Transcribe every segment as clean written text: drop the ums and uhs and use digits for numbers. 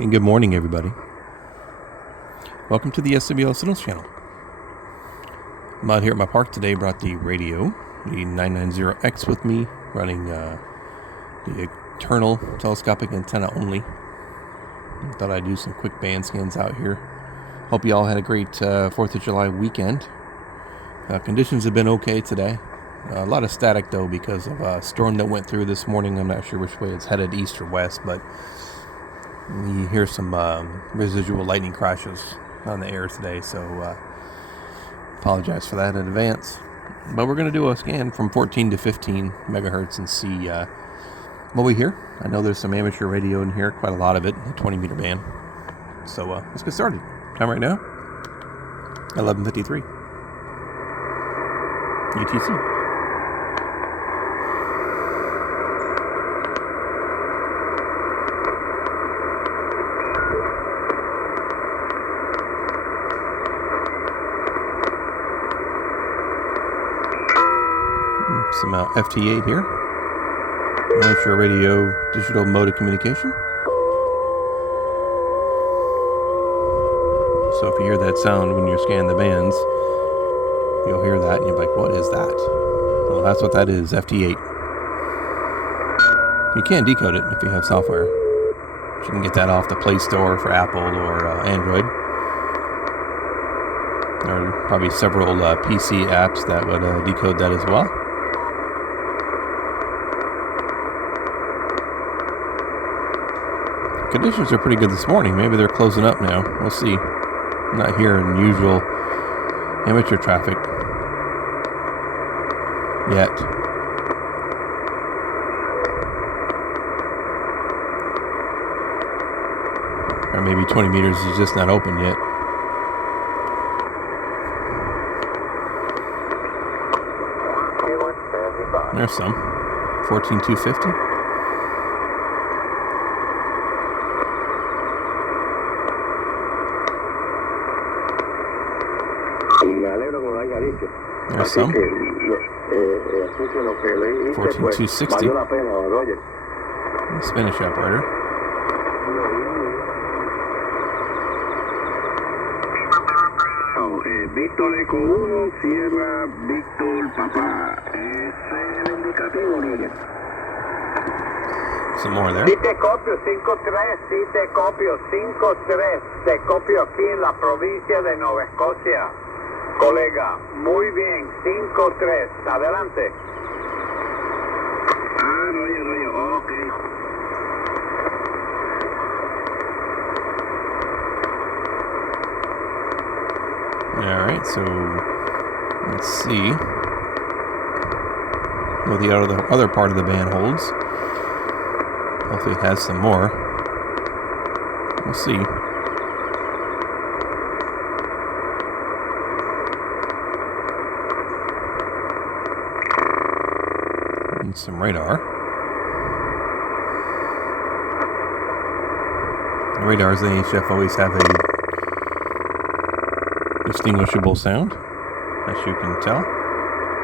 And good morning, everybody. Welcome to the SWL Signals channel. I'm out here at my park today. Brought the radio, the 990X with me, running the Eternal telescopic antenna only. Thought I'd do some quick band scans out here. Hope you all had a great 4th of July weekend. Conditions have been okay today. A lot of static though because of a storm that went through this morning. I'm not sure which way it's headed, east or west, but you hear some residual lightning crashes on the air today, so apologize for that in advance. But we're going to do a scan from 14 to 15 megahertz and see what we hear. I know there's some amateur radio in here, quite a lot of it, the 20 meter band. So let's get started. Time right now, 11:53 UTC. Some FT8 here. Amateur radio digital mode of communication. So if you hear that sound when you scan the bands, you'll hear that and you're like, what is that? Well, that's what that is, FT8. You can decode it if you have software. You can get that off the Play Store for Apple or Android. There are probably several PC apps that would decode that as well. Conditions are pretty good this morning. Maybe they're closing up now. We'll see. I'm not hearing usual amateur traffic yet. Or maybe 20 meters is just not open yet. There's some. 14,250. There's some. 14,260. Spanish operator. Víctor Eco 1, Sierra Víctor Papá. Es el indicativo, Roger. Some more there. Sí te copio, 5-3, sí te copio, 5-3. Te copio aquí en la provincia de Nueva Escocia. Colega, muy bien, 5-3. Adelante. Roger, ok. Alright, so let's see what the other part of the band holds. Hopefully it has some more. We'll see. And some radar. The radars in the HF always have a distinguishable sound, as you can tell,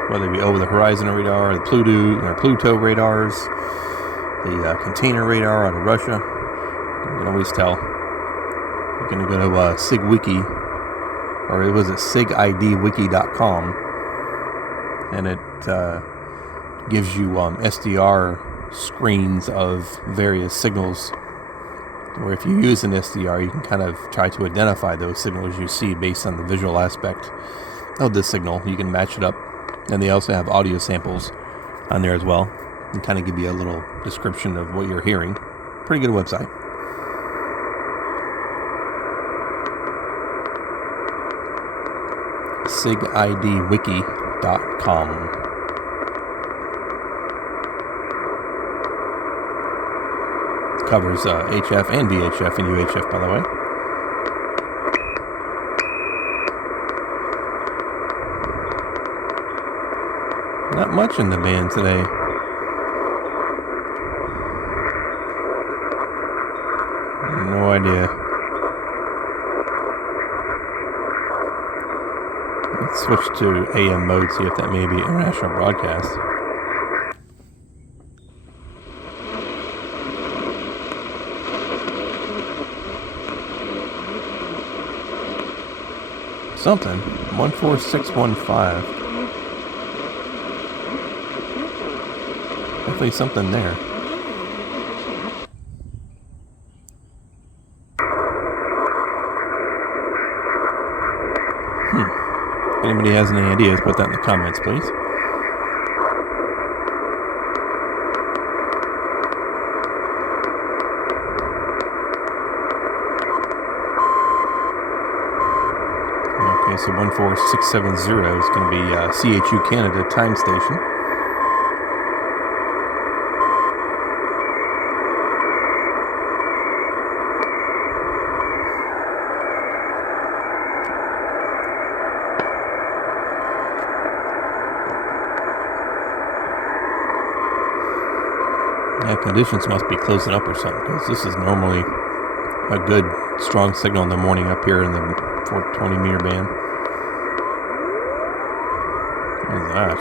whether it be over the horizon radar, the Pluto radars, the container radar out of Russia. You can always tell. You can go to SIGWiki, or it was at SIGIDwiki.com, and it gives you SDR screens of various signals. Or if you use an SDR, you can kind of try to identify those signals you see based on the visual aspect of the signal. You can match it up. And they also have audio samples on there as well, and kind of give you a little description of what you're hearing. Pretty good website. SIGIDwiki.com. Covers HF and VHF and UHF, by the way. Not much in the band today. No idea. Let's switch to AM mode, see if that may be international broadcast. something. 14615. Definitely something there. If anybody has any ideas, put that in the comments, please. Okay, so 14670 is going to be CHU Canada time station. Yeah, conditions must be closing up or something, because this is normally a good, strong signal in the morning up here in the 420 meter band. What is that?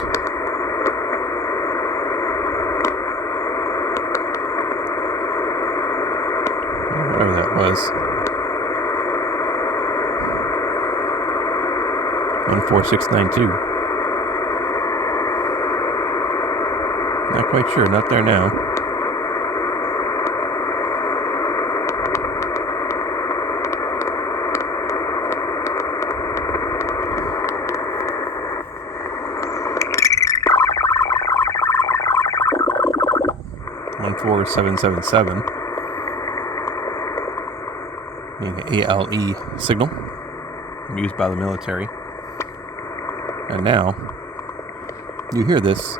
Whatever that was. 14692. Not quite sure, not there now. One 4777, being an ALE signal used by the military. And now you hear this.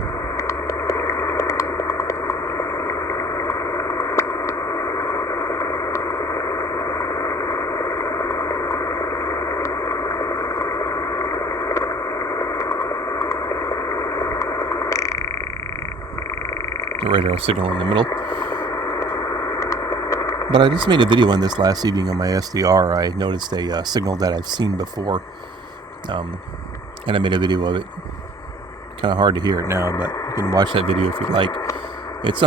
The radar signal in the middle. But I just made a video on this last evening on my SDR. I noticed a signal that I've seen before, and I made a video of it. Kind of hard to hear it now, but you can watch that video if you'd like. It's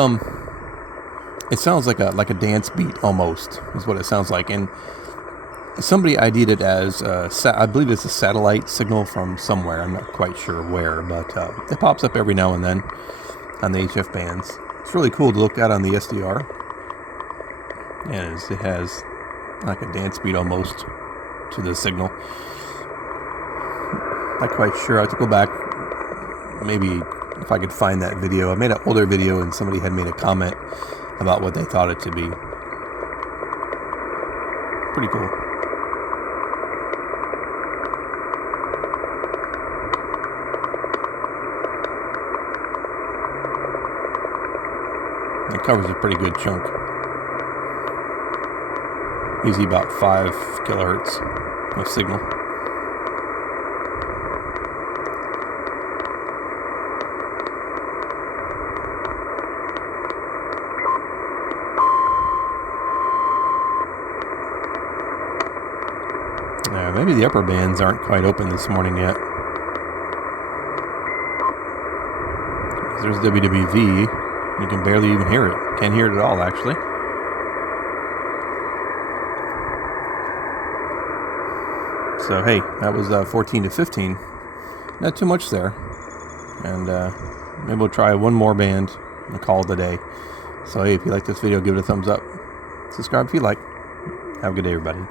it sounds like a dance beat almost, is what it sounds like. And somebody ID'd it as I believe it's a satellite signal from somewhere. I'm not quite sure where, but it pops up every now and then on the HF bands. It's really cool to look at on the SDR. And it has like a dance beat almost to the signal. Not quite sure. I have to go back, maybe if I could find that video. I made an older video and somebody had made a comment about what they thought it to be. Pretty cool. It covers a pretty good chunk. Usually about 5 kilohertz of signal. Maybe the upper bands aren't quite open this morning yet. There's WWV. You can barely even hear it. Can't hear it at all, actually. So, hey, that was 14 to 15. Not too much there. And maybe we'll try one more band and call it a day. So, hey, if you like this video, give it a thumbs up. Subscribe if you like. Have a good day, everybody.